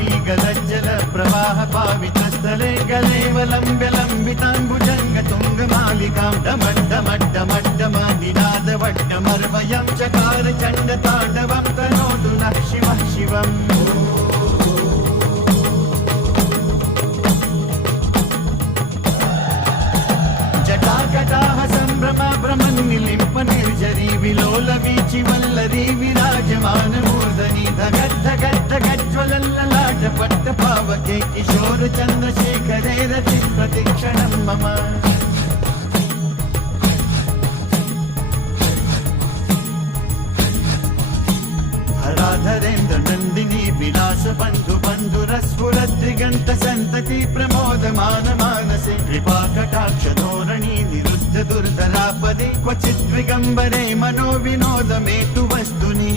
गलज्जल प्रवाह पावितस्थले गलेवलम्ब्य लम्बिताम्बुजङ्ग तुङ्गमालिकां डमड्डमड्डमड्डमनिनादवड्डमर्वयं चकार चण्डताण्डवं तनोतु नः शिवः शिवम् जटाकटाः सम्भ्रमा भ्रमन्निलिम्प निर्जरी विलोल वीचि वल्लरी विराजमान मूर्धनि धगद्धगद्धगज्ज्वलल्ललाट पट्ट पावके किशोर चन्द्रशेखरे रति प्रतिक्षणं मम धरेन्द्र नन्दिनी विलास बन्धु बन्धुरस्फुरद्दिगन्त सन्तति प्रमोदमान मानसे कृपा कटाक्ष धोरणी निरुद्ध दुर्धरापदे क्वचित् विगम्बरे मनो विनोदमेतु वस्तुनि